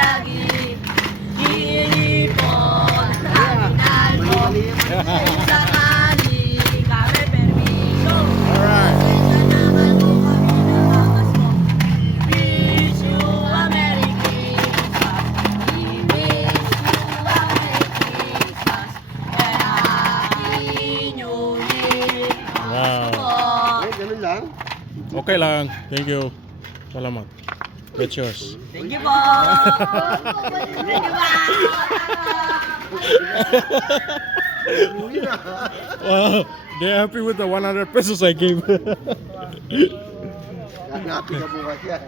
lagi. Iipon ang inalbo. Kung sakali kami permiso. Alright. Kaysa naman kung kami nakakasko. Wish you a Merry Christmas. We wish you a Merry Christmas and Happy New Year. Wow. Eh, ganun lang. Okay lang. Thank you. Salamat. That's yours. Thank you po. Thank you po. Uwi na. Wow. They're happy with the 100 pesos I gave. Hanapin ka bukas yan.